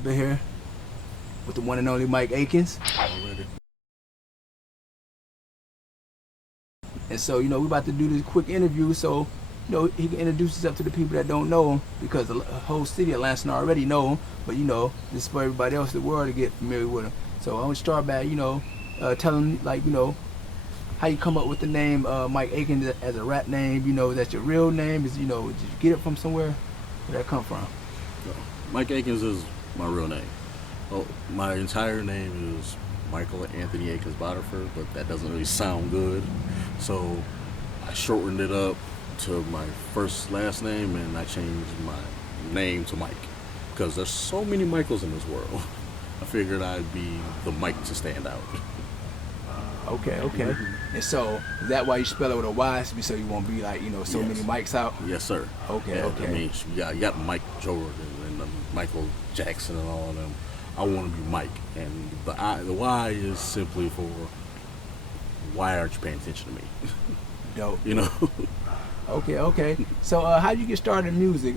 Lyppa here with the one and only Myke Aikens. And so, we're about to do this quick interview so, he can introduce himself to the people that don't know him, because the whole city of Lansing already know him, but this is for everybody else in the world to get familiar with him. So I want to start by, telling, how you come up with the name Myke Aikens as a rap name. That's your real name. Did you get it from somewhere? Where'd that come from? Myke Aikens is my real name. Well, my entire name is Michael Anthony Aikens Boterford, but that doesn't really sound good. So I shortened it up to my last name, and I changed my name to Myke, because there's so many Michaels in this world. I figured I'd be the Myke to stand out. Okay. And so, is that why you spell it with a Y, so you won't be like, so many Mikes out? Yes, sir. Okay. I mean, you got Mike Jordan and Michael Jackson and all of them. I want to be Myke, and the Y is simply for, why aren't you paying attention to me? Dope. Okay. So, how did you get started in music?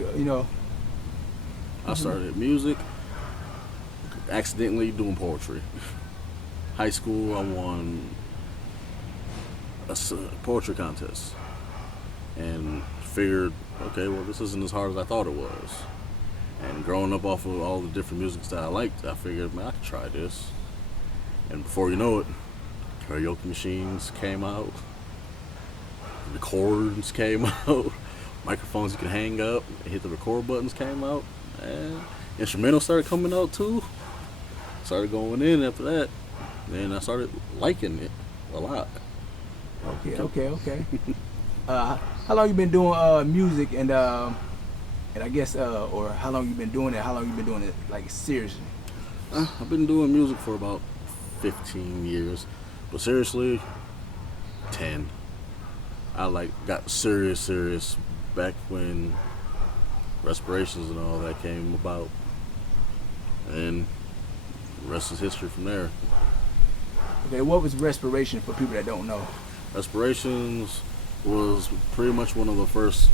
I started music accidentally doing poetry. High school, I won a poetry contest and figured, okay, well, this isn't as hard as I thought it was. And growing up off of all the different musics that I liked, I figured, man, I could try this. And before you know it, karaoke machines came out, records came out, microphones you could hang up and hit the record buttons came out, and instrumentals started coming out too. Started going in after that. And I started liking it a lot. Okay. How long you been doing music, and I guess, or how long you been doing it? How long you been doing it, like, seriously? I've been doing music for about 15 years, but seriously, 10. I got serious back when respirations and all that came about, and the rest is history from there. Okay, what was Respiration for people that don't know? Respirations was pretty much one of the first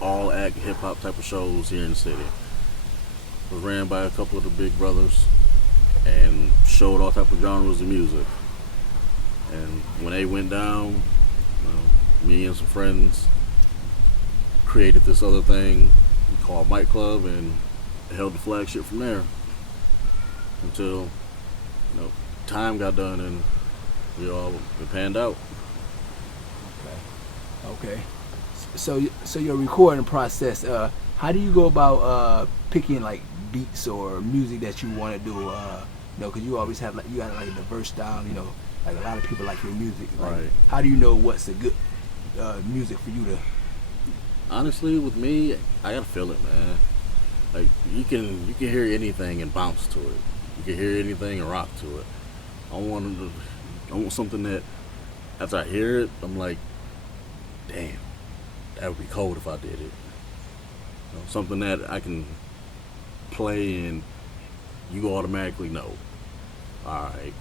all-act hip-hop type of shows here in the city. It was ran by a couple of the big brothers and showed all type of genres of music. And when they went down, me and some friends created this other thing called Myke Club and held the flagship from there until time got done and we all panned out. Okay. So your recording process, how do you go about picking like beats or music that you want to do? Because you always have you got like a diverse style. Like a lot of people like your music. Right. How do you know what's a good music for you to? Honestly, with me, I gotta feel it, man. Like you can hear anything and bounce to it. You can hear anything and rock to it. I want something that after I hear it, I'm like, damn, that would be cold if I did it. Something that I can play and you automatically know. All right.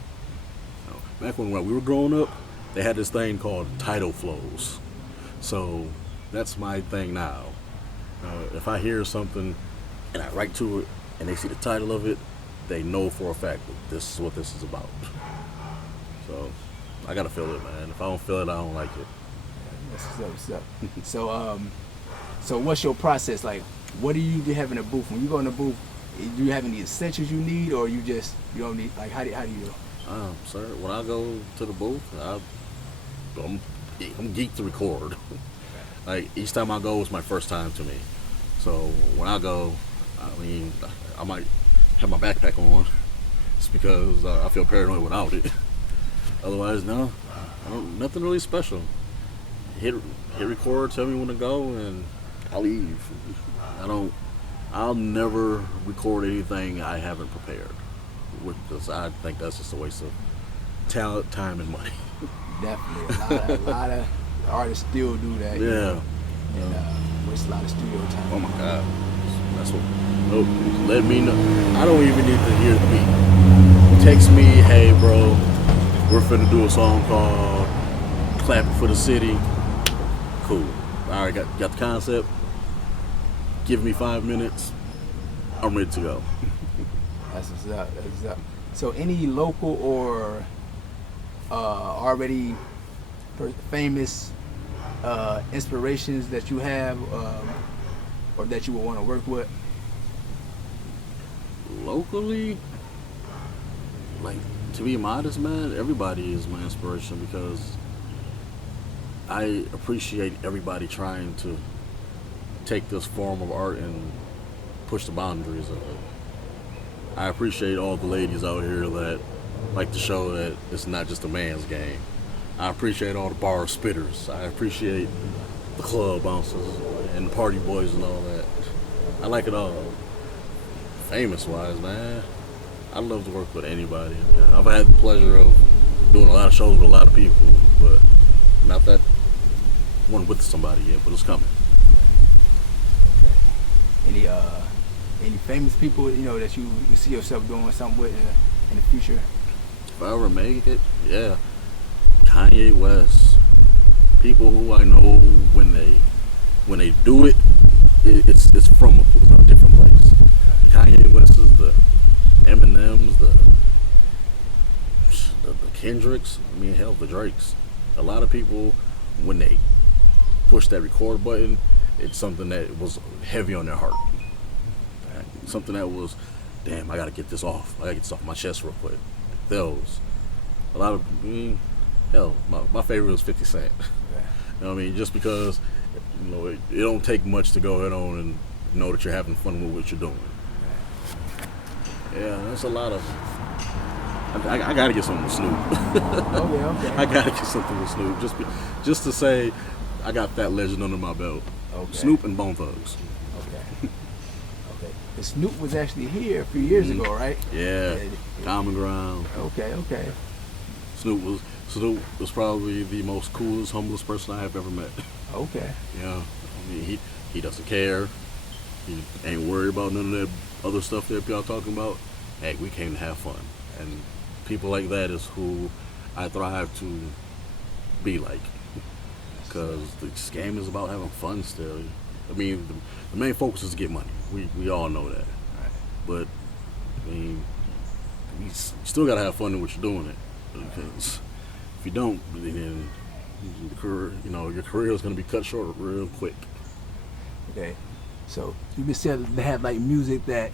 Back when we were growing up, they had this thing called title flows. So that's my thing now. If I hear something and I write to it and they see the title of it, they know for a fact that this is what this is about. So I gotta feel it, man. If I don't feel it, I don't like it. So what's your process like? What do you have in a booth? When you go in the booth, do you have any essentials you need, or you don't need? Like how do you? Sir, when I go to the booth, I'm geeked to record. Like each time I go, it's my first time to me. So when I go, I might have my backpack on, just because I feel paranoid without it. Otherwise, no, nothing really special. Hit record, tell me when to go, and I'll leave. I'll never record anything I haven't prepared, because I think that's just a waste of talent, time, and money. Definitely, a lot of artists still do that. Yeah. And waste a lot of studio time. Oh my God, that's what. Let me know. I don't even need to hear the beat. Text me, hey bro, we're finna do a song called "Clapping for the City." Cool. All right, got the concept. Give me 5 minutes. I'm ready to go. what's up. That's what's up. So any local or already famous inspirations that you have or that you would want to work with? Locally, like, to be modest, man, everybody is my inspiration because I appreciate everybody trying to take this form of art and push the boundaries of it. I appreciate all the ladies out here that like to show that it's not just a man's game. I appreciate all the bar spitters. I appreciate the club bouncers and the party boys and all that. I like it all. Famous wise, man, I'd love to work with anybody. I've had the pleasure of doing a lot of shows with a lot of people, but not that one with somebody yet, but it's coming. Okay. Any famous people, you know, that you see yourself doing something with in the future? If I ever make it, yeah, Kanye West. People who I know when they do it, it's from a different place. The Kanye West is the Eminems, the Kendricks. I mean, hell, the Drakes. A lot of people, when they push that record button, it's something that was heavy on their heart. Something that was, damn, I gotta get this off. I gotta get this off my chest real quick. Those. A lot of, hell, my favorite was 50 Cent. You know what I mean? Just because, you know, it don't take much to go ahead on and know that you're having fun with what you're doing. Yeah, that's a lot of. I gotta get something with Snoop. Okay. I gotta get something with Snoop just to say I got that legend under my belt. Okay. Snoop and Bone Thugs. Okay. And Snoop was actually here a few years ago, right? Yeah. Common Ground. Okay. Snoop was probably the most coolest, humblest person I have ever met. Okay. Yeah. I mean, he doesn't care. He ain't worried about none of that other stuff that y'all talking about. Hey, we came to have fun. And people like that is who I thrive to be like. Because this game is about having fun still. I mean, the main focus is to get money. We all know that. Right. But, I mean, you still got to have fun in what you're doing it. Because if you don't, then your career is going to be cut short real quick. Okay. So you can say they have like music that's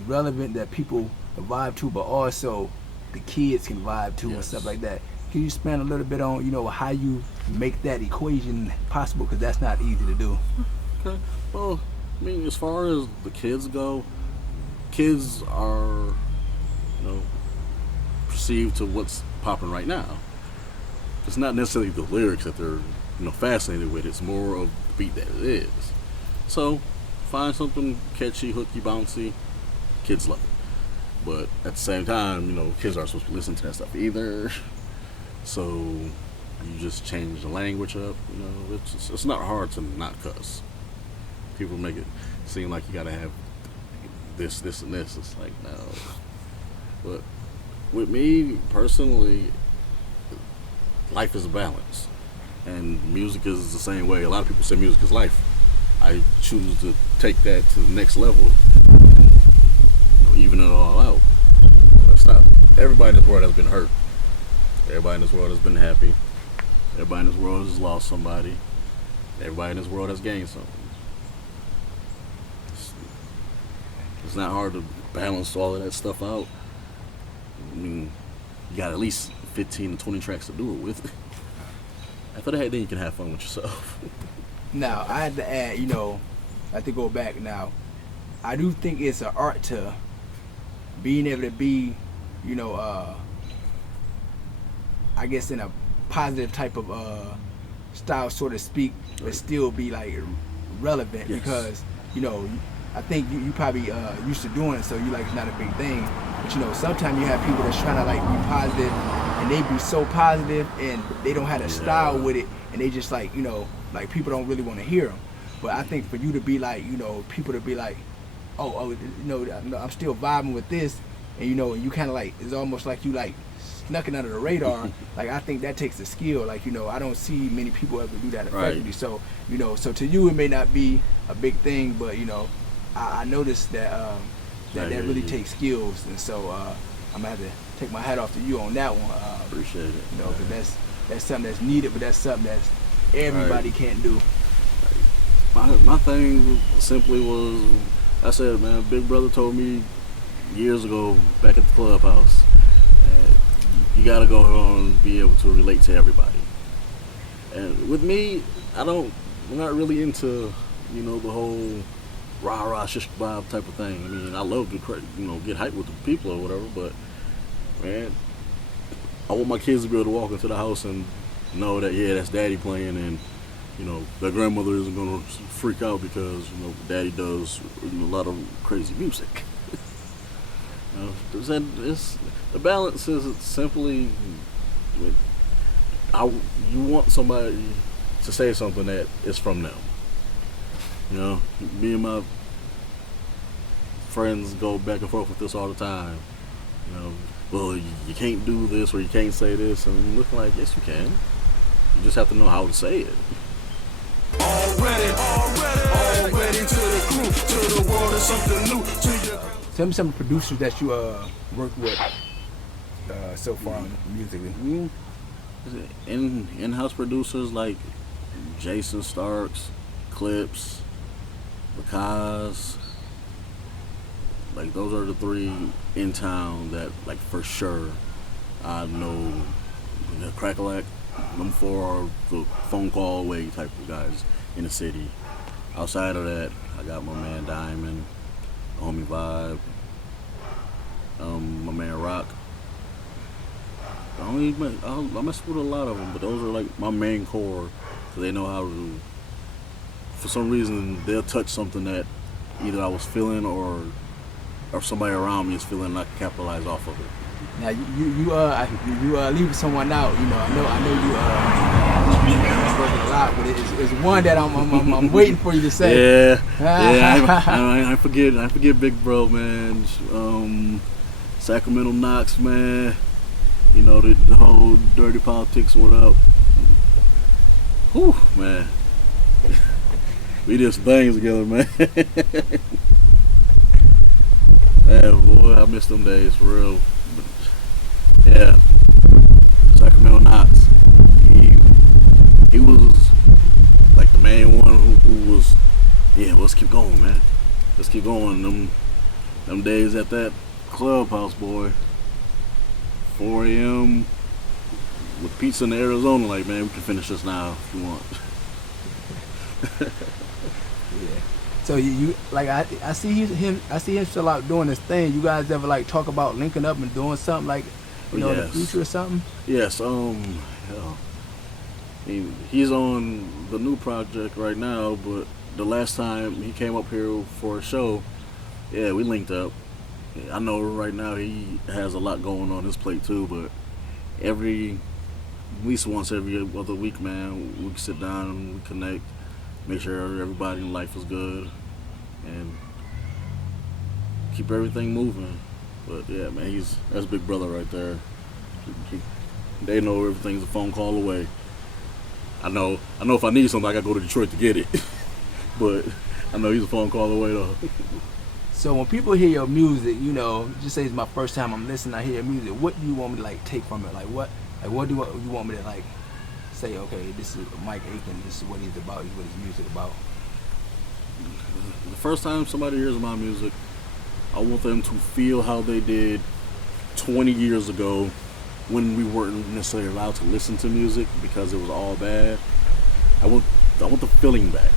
relevant, that people vibe to, but also the kids can vibe to and stuff like that. Can you expand a little bit on, you know, how you make that equation possible? Because that's not easy to do. Okay. Well, I mean, as far as the kids go, kids are, you know, perceived to what's popping right now. It's not necessarily the lyrics that they're, you know, fascinated with. It's more of the beat that it is. So, find something catchy, hooky, bouncy. Kids love it. But at the same time, you know, kids aren't supposed to listen to that stuff either. So you just change the language up. You know, it's not hard to not cuss. People make it seem like you gotta have this, and this. It's like, no. But with me personally, life is a balance, and music is the same way. A lot of people say music is life. I choose to take that to the next level, and, you know, even it all out. It's not everybody in this world has been hurt. Everybody in this world has been happy. Everybody in this world has lost somebody. Everybody in this world has gained something. It's not hard to balance all of that stuff out. I mean, you got at least 15 to 20 tracks to do it with. After that, then you can have fun with yourself. Now, I had to add, you know, I have to go back now. I do think it's an art to being able to be, you know, I guess in a positive type of style, so to speak, but still be like relevant. Yes. Because, you know, I think you probably used to doing it, so you like it's not a big thing. But you know, sometimes you have people that's trying to like be positive, and they be so positive, and they don't have a style with it, and they just like, you know, like people don't really want to hear them. But I think for you to be like, you know, people to be like, oh, you know, I'm still vibing with this, and you know, and you kind of like, it's almost like you like snuck it under the radar. Like, I think that takes a skill. Like, you know, I don't see many people ever do that effectively. Right. So, you know, so to you it may not be a big thing, but you know, I noticed that that really takes skills, and so I'm gonna have to take my hat off to you on that one. Appreciate it. You know, 'cause that's something that's needed, but that's something that everybody can't do. My thing simply was, I said, man, Big Brother told me years ago back at the clubhouse, you gotta go on and be able to relate to everybody. And with me, I'm not really into, you know, the whole rah-rah shish kebab type of thing. I mean, I love to, you know, get hyped with the people or whatever, but man, I want my kids to be able to walk into the house and know that, yeah, that's daddy playing, and you know, their grandmother isn't gonna freak out because, you know, daddy does, you know, a lot of crazy music. You know, the balance is simply, you want somebody to say something that is from them. You know, me and my friends go back and forth with this all the time. You know, well, you can't do this or you can't say this, and look like, yes, you can. You just have to know how to say it. Already to the crew, to the world is something new. Tell me some of the producers that you worked with so far musically. In-house producers like Jason Starks, Clips, Lakaz. Like, those are the three in town that, like, for sure I know. Crackalack, them four are the phone call away type of guys in the city. Outside of that, I got my man Diamond, Homie Vibe, my man Rock. I mess with a lot of them, but those are like my main core, because they know how to, for some reason, they'll touch something that either I was feeling or somebody around me is feeling, and I can capitalize off of it. Now you leaving someone out, you know. I know you working a lot, but it's one that I'm waiting for you to say. Yeah. I forget Big Bro, man. Sacramento Knox, man. You know, the whole dirty politics. What up? Whew, man. We did some things together, man. Man, boy, I miss them days for real. But, yeah, Sacramento Knox. He was like the main one who was, yeah, let's keep going, man. Let's keep going. Them days at that clubhouse, boy. 4 a.m. with pizza in Arizona, like, man, we can finish this now if you want. Yeah. So you like I see him still out doing his thing. You guys ever like talk about linking up and doing something like, you know, in the future or something? Yes. He's on the new project right now, but the last time he came up here for a show, yeah, we linked up. I know right now he has a lot going on his plate too, but at least once every other week, man, we sit down and we connect, make sure everybody in life is good, and keep everything moving. But yeah, man, that's Big Brother right there. They know everything's a phone call away. I know if I need something, I gotta go to Detroit to get it. But I know he's a phone call away though. So when people hear your music, you know, just say it's my first time I'm listening, I hear your music, what do you want me to like take from it? Like what do you want me to like say, okay, this is Myke Aikens, this is what he's about, this is what his music about? The first time somebody hears my music, I want them to feel how they did 20 years ago when we weren't necessarily allowed to listen to music because it was all bad. I want the feeling back.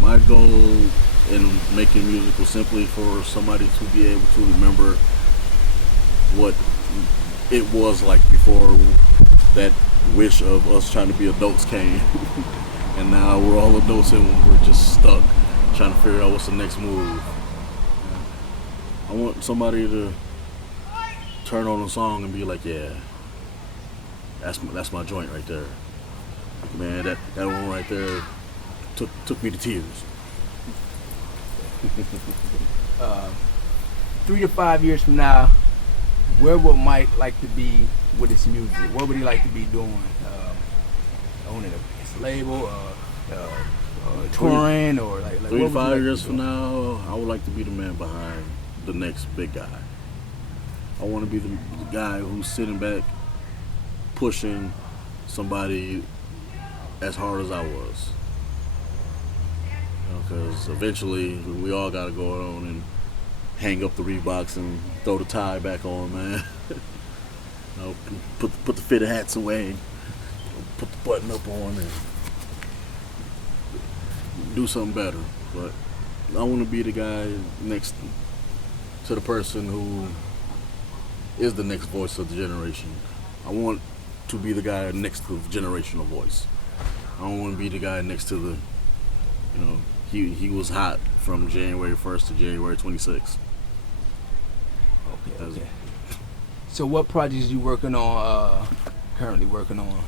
My goal in making music was simply for somebody to be able to remember what it was like before that wish of us trying to be adults came. And now we're all adults and we're just stuck trying to figure out what's the next move. I want somebody to turn on a song and be like, yeah, that's my joint right there. Man, that one right there took me to tears. 3 to 5 years from now, where would Myke like to be with his music? What would he like to be doing? Owning a label, touring or like 3 to 5 years to from now, I would like to be the man behind the next big guy. I want to be the guy who's sitting back, pushing somebody as hard as I was. Because eventually we all got to go on and hang up the Reeboks and throw the tie back on, man. Put the fitted hats away, put the button up on, and do something better. But I want to be the guy next to the person who is the next voice of the generation. I want to be the guy next to the generational voice. I don't want to be the guy next to the, he was hot from January 1st to January 26th. Okay. So what projects you working on, currently working on?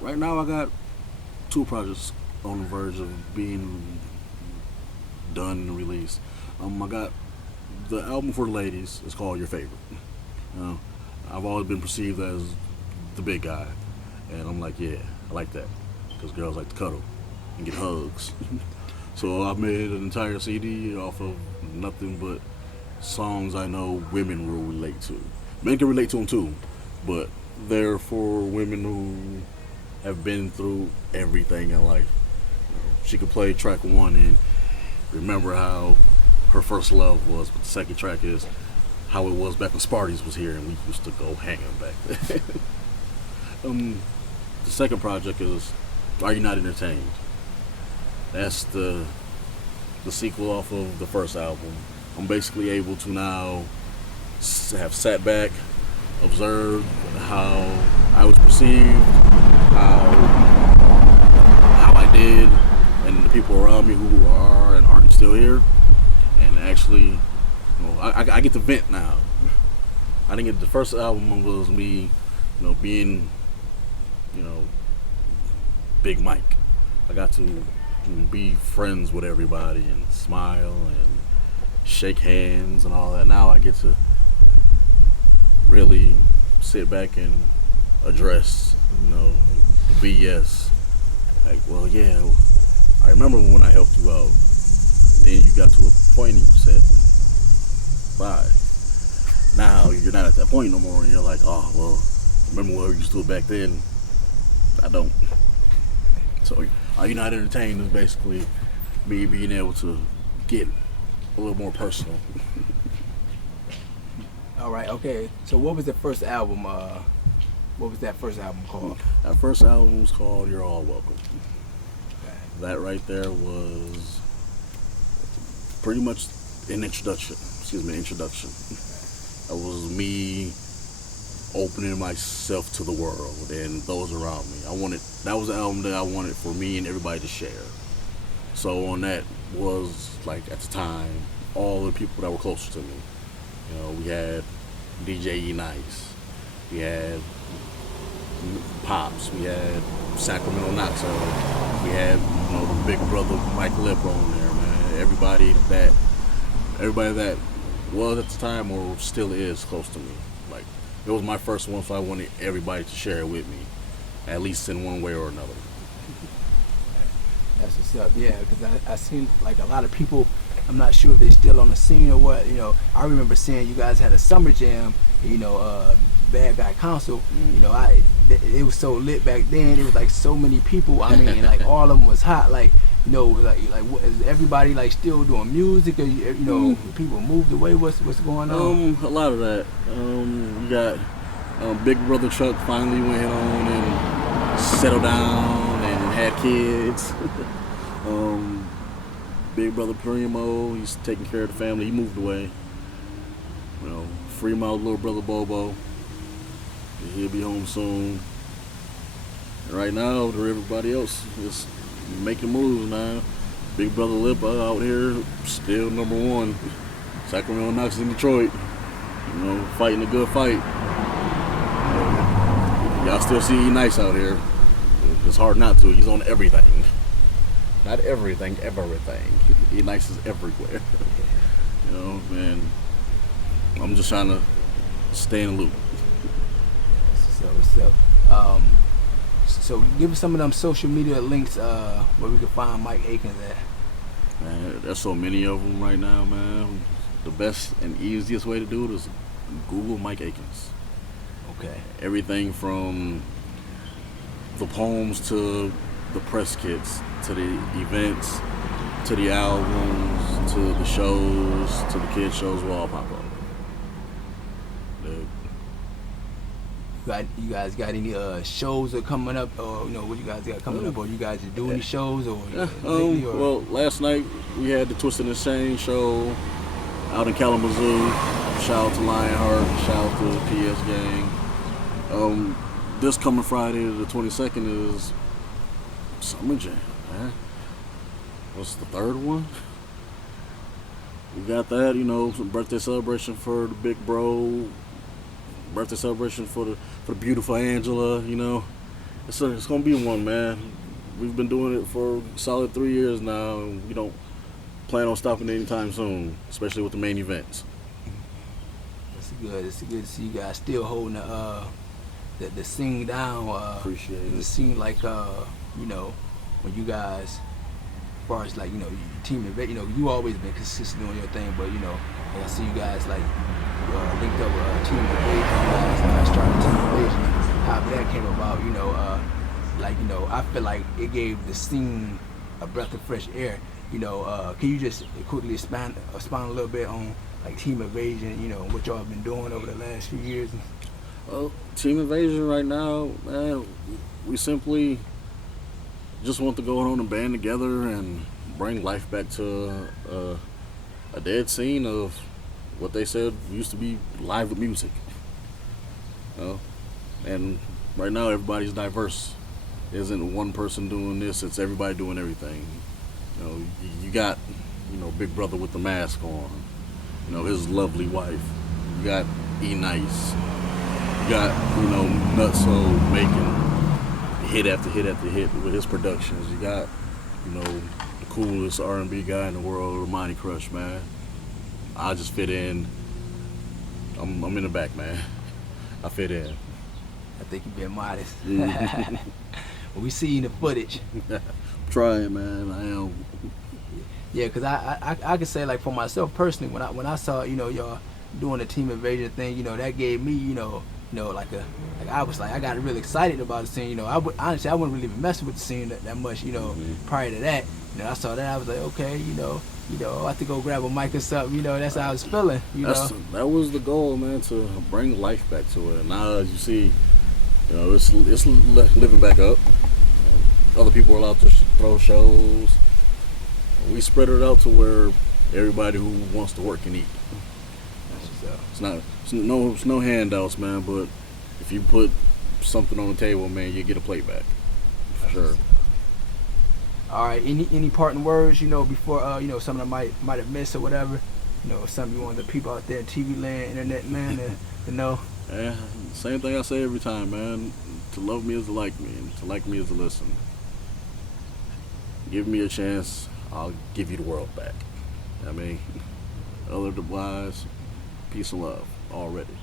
Right now I got 2 projects on the verge of being done and released. I got the album for the ladies. It's called Your Favorite. I've always been perceived as the big guy, and I'm like, yeah, I like that, because girls like to cuddle and get hugs. So I made an entire CD off of nothing but songs I know women will relate to. Men can relate to them too, but they're for women who have been through everything in life. She could play track 1 and remember how her first love was, but the second track is how it was back when Sparty's was here and we used to go hanging back then. The second project is Are You Not Entertained? That's the sequel off of the first album. I'm basically able to now have sat back, observed how I was perceived, how I did, and the people around me who are and aren't still here, and actually, I get to vent now. I think the first album was me, being, Big Myke. I got to be friends with everybody and smile and shake hands and all that. Now I get to really sit back and address, the BS. Like, well, yeah, I remember when I helped you out. Then you got to a point and you said, bye. Now you're not at that point no more, and you're like, oh, well, remember what we used to do back then? I don't. So, Are You Not Entertained is basically me being able to get a little more personal. All right, okay. So what was the first album? What was that first album called? That first album was called You're All Welcome. Okay. That right there was pretty much an introduction. That was me opening myself to the world and those around me. That was the album that I wanted for me and everybody to share. So on that was, like, at the time, all the people that were closer to me. We had DJ Nice, we had Pops, we had Sacramento Knox, we had the big brother Myke Lyppa on there, man. Everybody that was at the time or still is close to me. Like, it was my first one, so I wanted everybody to share it with me, at least in one way or another. That's what's up, yeah, because I seen, like, a lot of people, I'm not sure if they're still on the scene or what, I remember seeing you guys had a summer jam, Bad Guy Council, it was so lit back then, it was like so many people, I mean, like, all of them was hot, like, what, is everybody, like, still doing music, or, people moved away, what's going on? A lot of that. We got Big Brother Chuck finally went on and settled down and had kids. Big Brother Primo, he's taking care of the family. He moved away. Free my little brother Bobo. He'll be home soon. And right now, everybody else is making moves now. Big Brother Lyppa out here, still number 1. Sacramento Knox in Detroit. Fighting a good fight. Y'all still see E Nice out here. It's hard not to. He's on everything. Not everything, everything. E Nice is everywhere. Man. I'm just trying to stay in the loop. What's up? So give us some of them social media links where we can find Myke Aikens at. Man, there's so many of them right now, man. The best and easiest way to do it is Google Myke Aikens. Okay. Everything from the poems to the press kits to the events to the albums to the shows to the kids shows will all pop up. You guys got any shows that coming up, or what you guys got coming up, or you guys are doing any shows, or lately, or? Well, last night we had the Twist and the Shane show out in Kalamazoo. Shout out to Lionheart, shout out to PS Gang. This coming Friday, the 22nd, is Summer Jam, man. What's the third one? We got that, some birthday celebration for the big bro. Birthday celebration for the beautiful Angela, It's gonna be one, man. We've been doing it for a solid 3 years now, and we don't plan on stopping anytime soon, especially with the main events. It's good to see you guys still holding the scene down. Appreciate it. It seemed like when you guys, as far as like team event, you always been consistent on your thing, but I see you guys like linked up with Team Invasion. You guys started Team Invasion. How that came about, I feel like it gave the scene a breath of fresh air. Can you just quickly expand a little bit on like Team Invasion? What y'all been doing over the last few years? Well, Team Invasion right now, man, we simply just want to go on and band together and bring life back to a dead scene of what they said used to be live with music. And right now everybody's diverse. There isn't one person doing this, it's everybody doing everything. You got, Big Brother with the mask on, his lovely wife. You got E-Nice. You got, Nutso making hit after hit after hit with his productions. You got, the coolest R&B guy in the world, Monty Crush, man. I just fit in. I'm in the back, man. I fit in. I think you're being modest. Well, we see you in the footage. Trying, man. I am. Yeah, because I could say, like, for myself personally, when I saw y'all doing the Team Invasion thing, that gave me I got really excited about the scene. Honestly, I wasn't really even messing with the scene that much. Prior to that, I saw that, I was like, okay, I have to go grab a mic or something. That's how I was feeling. That was the goal, man, to bring life back to it. And now, as you see, it's living back up. Other people are allowed to throw shows. We spread it out to where everybody who wants to work can eat. It's no handouts, man. But if you put something on the table, man, you get a plate back, for sure. All right. Any parting words, before something I might have missed or whatever, something you want the people out there in TV land, internet land, to know. Yeah, same thing I say every time, man. To love me is to like me, and to like me is to listen. Give me a chance, I'll give you the world back. Otherwise, peace and love already.